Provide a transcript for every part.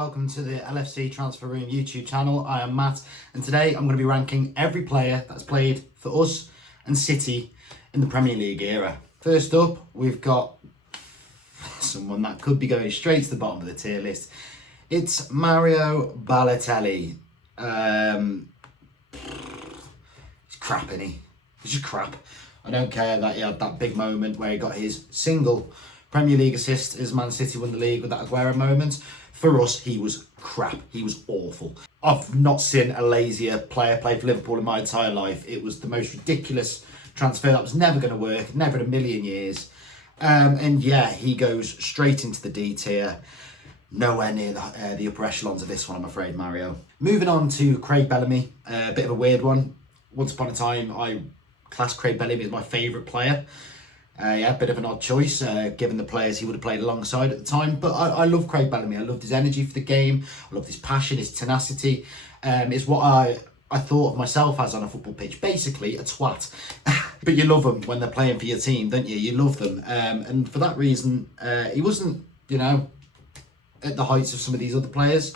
welcome to the LFC Transfer Room YouTube channel. I am Matt, and today I'm going to be ranking every player that's played for us and City in the Premier League era. First up, we've got someone that could be going straight to the bottom of the tier list. It's Mario Balotelli. He's crap, isn't he? He's just crap. I don't care that he had that big moment where he got his single Premier League assist as Man City won the league with that Aguero moment. For us, he was crap. He was awful. I've not seen a lazier player play for Liverpool in my entire life. It was the most ridiculous transfer that was never going to work, never in a million years. And yeah, he goes straight into the D tier. Nowhere near the upper echelons of this one, I'm afraid, Mario. Moving on to Craig Bellamy, a bit of a weird one. Once upon a time, I classed Craig Bellamy as my favourite player. Yeah, a bit of an odd choice, given the players he would have played alongside at the time. But I love Craig Bellamy. I loved his energy for the game. I loved his passion, his tenacity. It's what I thought of myself as on a football pitch. Basically, a twat. But you love them when they're playing for your team, don't you? You love them. And for that reason, he wasn't, at the heights of some of these other players.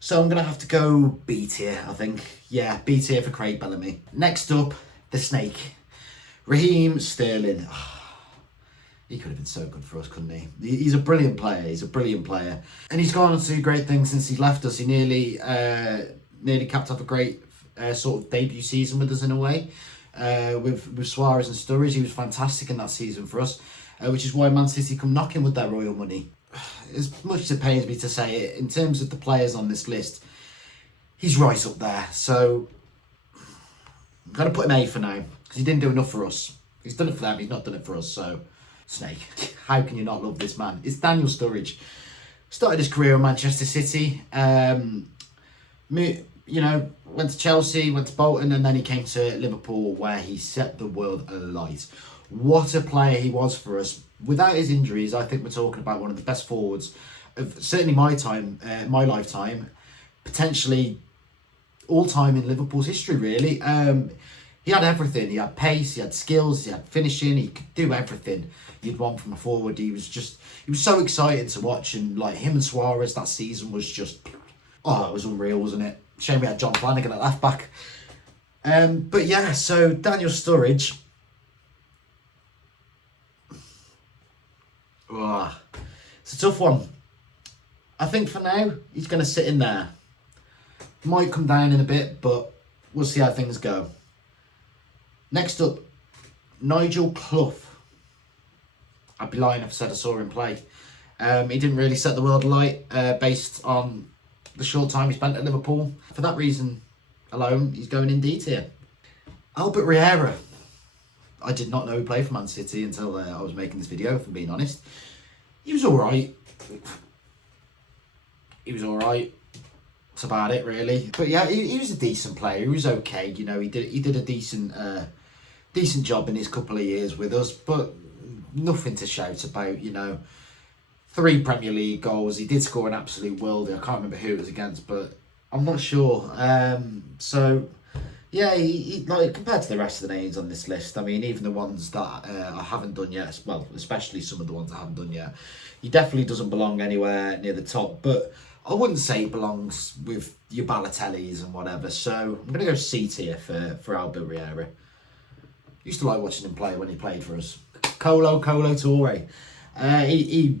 So I'm going to have to go B tier, I think. Yeah, B tier for Craig Bellamy. Next up, the Snake. Raheem Sterling. He could have been so good for us, couldn't he? He's a brilliant player. He's a brilliant player. And he's gone on to do great things since he left us. He nearly capped off a great sort of debut season with us in a way. With Suarez and Sturridge, he was fantastic in that season for us. Which is why Man City come knocking with their royal money. As much as it pains me to say it, in terms of the players on this list, he's right up there. So I'm going to put him A for now, because he didn't do enough for us. He's done it for them, he's not done it for us, so Snake. How can you not love this man? It's Daniel Sturridge. Started his career at Manchester City, went to Chelsea, went to Bolton, and then he came to Liverpool, where he set the world alight. What a player he was for us. Without his injuries, I think we're talking about one of the best forwards of certainly my lifetime, potentially all time in Liverpool's history, really. He had everything. He had pace, he had skills, he had finishing, he could do everything you'd want from a forward. He was so exciting to watch, and like him and Suarez that season was just, it was unreal, wasn't it? Shame we had John Flanagan at left back. But yeah, so Daniel Sturridge. It's a tough one. I think for now, he's going to sit in there. Might come down in a bit, but we'll see how things go. Next up, Nigel Clough. I'd be lying if I said I saw him play. He didn't really set the world alight based on the short time he spent at Liverpool. For that reason alone, he's going in D tier. Albert Riera. I did not know he played for Man City until I was making this video, if I'm being honest. He was alright. That's about it, really. But yeah, he was a decent player. He was okay. He did a decent job in his couple of years with us, but nothing to shout about. 3 Premier League goals. He did score an absolute worldie. I can't remember who it was against, but I'm not sure. So yeah, he like compared to the rest of the names on this list, I mean, even the ones that I haven't done yet, well, especially some of the ones I haven't done yet, he definitely doesn't belong anywhere near the top. But I wouldn't say he belongs with your Balotellis and whatever. So I'm going to go C tier for Albert Riera. Used to like watching him play when he played for us. Colo Touré. He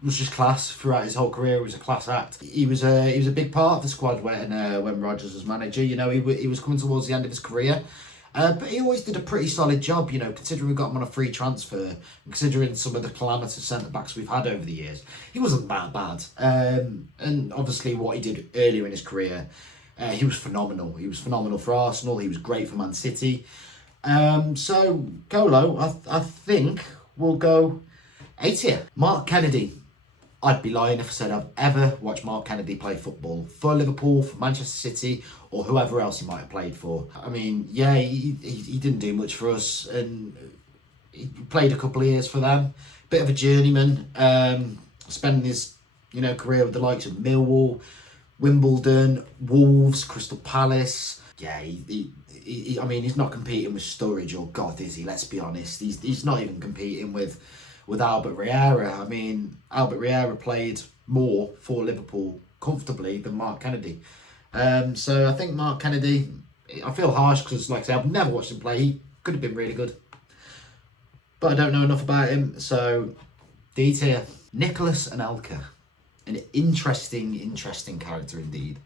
was just class throughout his whole career. He was a class act. He was a big part of the squad when Rodgers was manager. He was coming towards the end of his career, but he always did a pretty solid job. Considering we got him on a free transfer, and considering some of the calamitous centre backs we've had over the years, he wasn't that bad. And obviously, what he did earlier in his career, he was phenomenal. He was phenomenal for Arsenal. He was great for Man City. So Colo, I think we'll go A tier. Mark Kennedy. I'd be lying if I said I've ever watched Mark Kennedy play football for Liverpool, for Manchester City, or whoever else he might have played for. I mean, yeah, he didn't do much for us, and he played a couple of years for them. Bit of a journeyman, spending his career with the likes of Millwall, Wimbledon, Wolves, Crystal Palace. Yeah, I mean, he's not competing with Sturridge, or God, is he? Let's be honest. He's not even competing with Albert Riera. I mean, Albert Riera played more for Liverpool comfortably than Mark Kennedy. So I think Mark Kennedy, I feel harsh because, like I say, I've never watched him play. He could have been really good, but I don't know enough about him. So D tier. Nicholas Anelka, an interesting character indeed.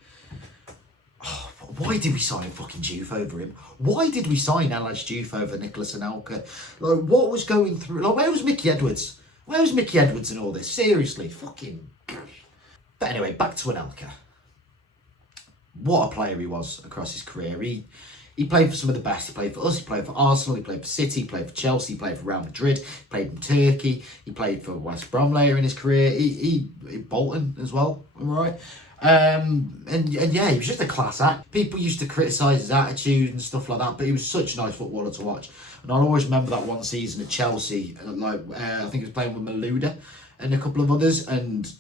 Oh, why did we sign fucking Juve over him? Why did we sign LS Juve over Nicholas Anelka? Like, what was going through? Like, where was Mickey Edwards? Where was Mickey Edwards in all this? Seriously, fucking. But anyway, back to Anelka. What a player he was across his career. He played for some of the best. He played for us, he played for Arsenal, he played for City, he played for Chelsea, he played for Real Madrid, he played in Turkey, he played for West Brom later in his career, he Bolton as well, am I right? And yeah, he was just a class act. People used to criticise his attitude and stuff like that, but he was such a nice footballer to watch. And I'll always remember that one season at Chelsea, I think he was playing with Malouda and a couple of others, and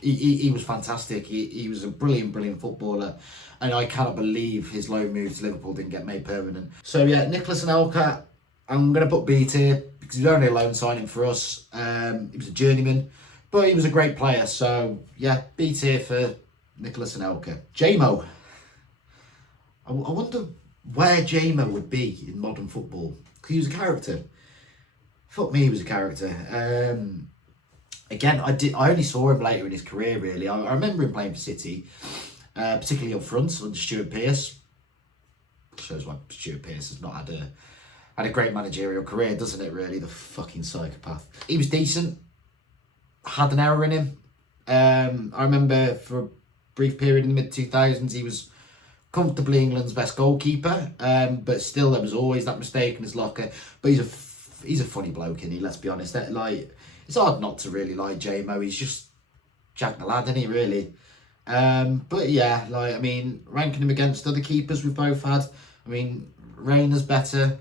he was fantastic. He was a brilliant footballer, and I cannot believe his loan move to Liverpool didn't get made permanent. So yeah, Nicholas Anelka, I'm going to put B tier because he was only a loan signing for us. He was a journeyman, but he was a great player. So yeah, B tier for Nicholas Anelka. J-Mo. I wonder where J-Mo would be in modern football, because he was a character. Fuck me, he was a character. Again, I only saw him later in his career, really. I remember him playing for City, particularly up front under Stuart Pearce. Shows why Stuart Pearce has not had a great managerial career, doesn't it, really? The fucking psychopath. He was decent. Had an error in him. I remember for a brief period in the mid-2000s, he was comfortably England's best goalkeeper. But still, there was always that mistake in his locker. But he's a funny bloke, isn't he? Let's be honest. It's hard not to really like J-Mo. He's just Jack the lad, isn't he, really? But yeah, ranking him against other keepers we've both had. Rayner's better.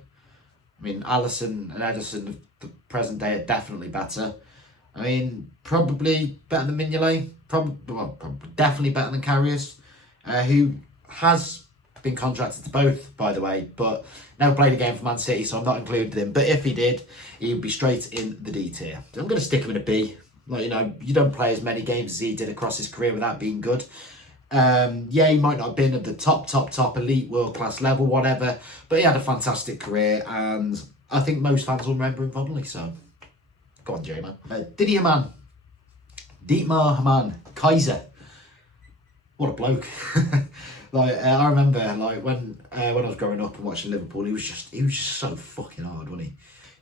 Alisson and Ederson of the present day are definitely better. Probably better than Mignolet. Probably definitely better than Karius, who has been contracted to both, by the way, but never played a game for Man City, so I'm not including him. But if he did, he would be straight in the D tier. So I'm going to stick him in a B. You don't play as many games as he did across his career without being good. Yeah, he might not have been at the top elite world-class level, whatever, but he had a fantastic career, and I think most fans will remember him fondly, so go on, J-Man. Dietmar Hamann, Kaiser. What a bloke. I remember when I was growing up and watching Liverpool, he was just so fucking hard, wasn't he?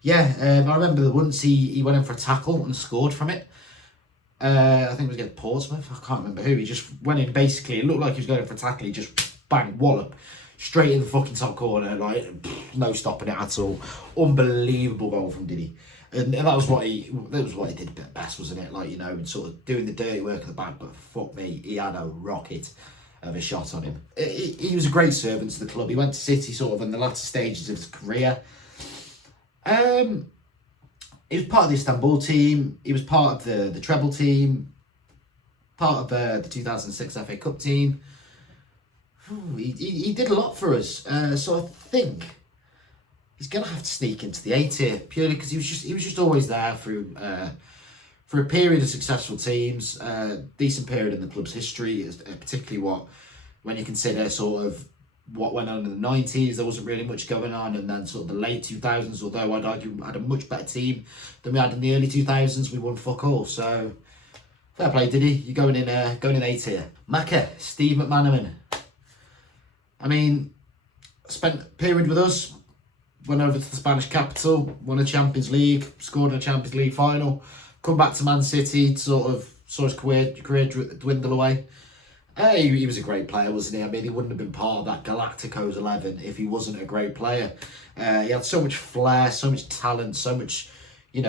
Yeah, I remember once he went in for a tackle and scored from it. I think it was against Portsmouth. I can't remember who. He just went in, basically. It looked like he was going for a tackle. He just bang, wallop straight in the fucking top corner. No stopping it at all. Unbelievable goal from Diddy. And that was what he did best, wasn't it? Sort of doing the dirty work at the back. But fuck me, he had a rocket of a shot on him. He was a great servant to the club. He went to City sort of in the latter stages of his career. He was part of the Istanbul team. He was part of the treble team. Part of the 2006 FA Cup team. He did a lot for us. So I think he's gonna have to sneak into the A tier purely because he was just always there through for a period of successful teams. Decent period in the club's history, particularly when you consider sort of what went on in the 90s, there wasn't really much going on, and then sort of the late 2000s, although I'd argue we had a much better team than we had in the early 2000s, we won fuck all. So fair play, Diddy. You're going in A tier. Macca, Steve McManaman. Spent a period with us, went over to the Spanish capital, won a Champions League, scored in a Champions League final, come back to Man City, sort of saw his career dwindle away. He was a great player, wasn't he? He wouldn't have been part of that Galacticos 11 if he wasn't a great player. He had so much flair, so much talent, so much, he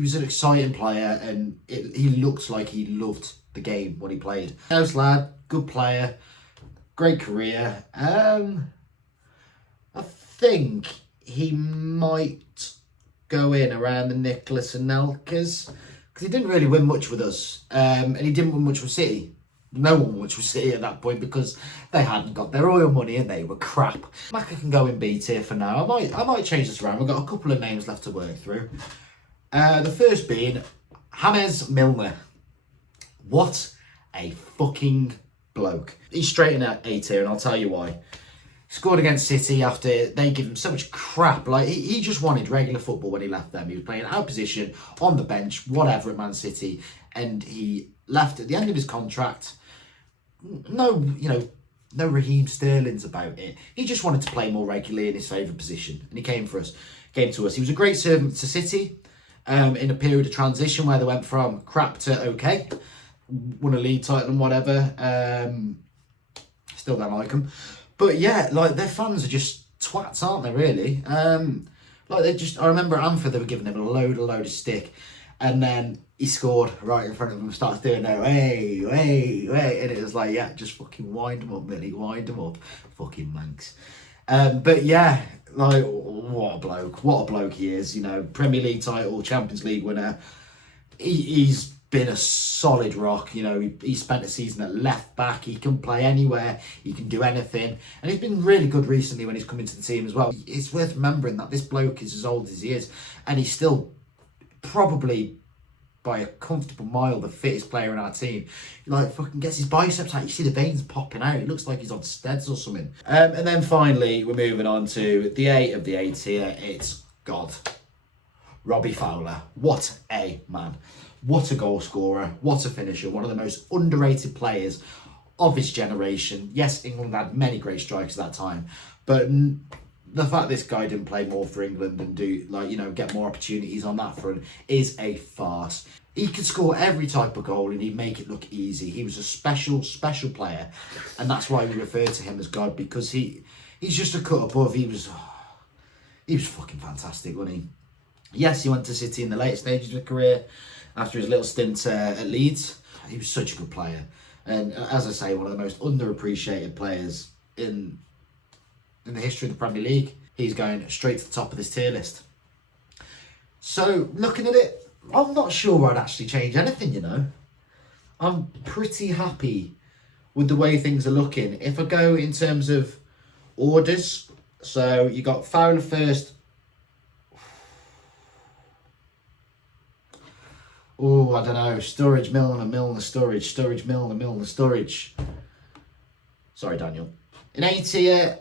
was an exciting player, and he looked like he loved the game when he played. Nice lad, good player, great career. I think he might go in around the Nicholas Anelkas, because he didn't really win much with us, and he didn't win much with City. No one much with City at that point because they hadn't got their oil money and they were crap. Macca can go in B tier for now. I might change this around. We've got a couple of names left to work through. The first being James Milner. What a fucking bloke. He's straight in at A tier, and I'll tell you why. Scored against City after they give him so much crap. Like, he just wanted regular football when he left them. He was playing out of position, on the bench, whatever at Man City. And he left at the end of his contract. No, no Raheem Sterling's about it. He just wanted to play more regularly in his favourite position. And he came to us. He was a great servant to City in a period of transition where they went from crap to okay. Won a league title and whatever. Still don't like him. But yeah, like, their fans are just twats, aren't they, really? I remember at Anfield, they were giving him a load of stick. And then he scored right in front of him, starts doing that, hey. And it was like, yeah, just fucking wind him up, Millie, wind him up. Fucking Manx. But yeah, like, what a bloke he is. Premier League title, Champions League winner. He's been a solid rock. He spent a season at left back. He can play anywhere. He can do anything. And he's been really good recently when he's come into the team as well. It's worth remembering that this bloke is as old as he is. And he's still probably by a comfortable mile the fittest player in our team. Like, fucking gets his biceps out. You see the veins popping out. It looks like he's on steads or something. And then finally, we're moving on to the 8 of the 8 here. It's God. Robbie Fowler. What a man. What a goal scorer. What a finisher. One of the most underrated players of his generation. Yes, England had many great strikers at that time. But the fact this guy didn't play more for England and get more opportunities on that front is a farce. He could score every type of goal and he'd make it look easy. He was a special player. And that's why we refer to him as God, because he's just a cut above. He was fucking fantastic, wasn't he? Yes, he went to City in the late stages of his career after his little stint at Leeds. He was such a good player. And as I say, one of the most underappreciated players in the history of the Premier League. He's going straight to the top of this tier list. So, looking at it, I'm not sure I'd actually change anything, I'm pretty happy with the way things are looking. If I go in terms of orders, so you got Fowler first. Oh, I don't know. Sturridge, Milner, Sturridge. Sturridge, Milner, Sturridge. Sorry, Daniel. In 8 tier,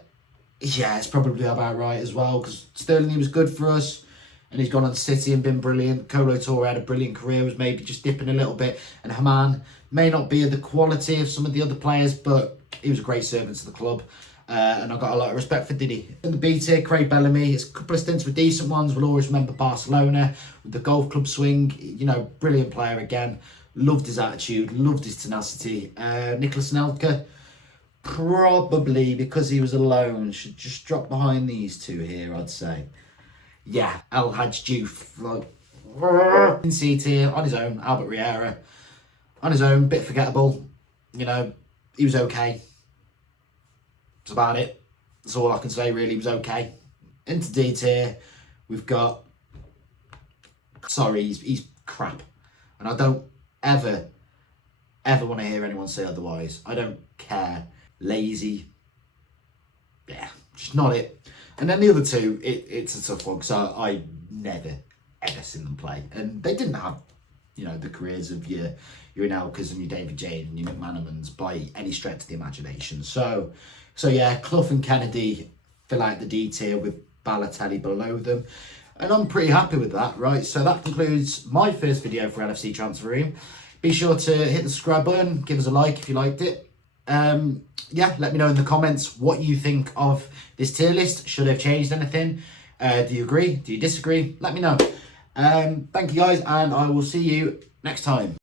yeah, it's probably about right as well, because Sterling, he was good for us, and he's gone on City and been brilliant. Kolo Touré had a brilliant career, was maybe just dipping a little bit, and Haman may not be of the quality of some of the other players, but he was a great servant to the club, and I got a lot of respect for Diddy. In the B tier, Craig Bellamy, his couple of stints were decent ones. We'll always remember Barcelona with the golf club swing. Brilliant player again. Loved his attitude, loved his tenacity. Nicolas Anelka, probably because he was alone, should just drop behind these two here, I'd say. Yeah, El Hadj Diouf, in C tier, on his own. Albert Riera, on his own, bit forgettable. He was okay. That's about it. That's all I can say, really. He was okay. Into D tier, we've got... Sorry, he's crap. And I don't ever want to hear anyone say otherwise. I don't care. Lazy. Yeah, just not it. And then the other two, it's a tough one, because I never, ever seen them play. And they didn't have, the careers of your Anelkas and your David Jane and your McManamans by any stretch of the imagination. So yeah, Clough and Kennedy fill out the D tier with Balotelli below them. And I'm pretty happy with that, right? So that concludes my first video for LFC Transfer Room. Be sure to hit the subscribe button, give us a like if you liked it. Yeah, let me know in the comments what you think of this tier list. Should I have changed anything? Do you agree? Do you disagree? Let me know. Thank you guys, and I will see you next time.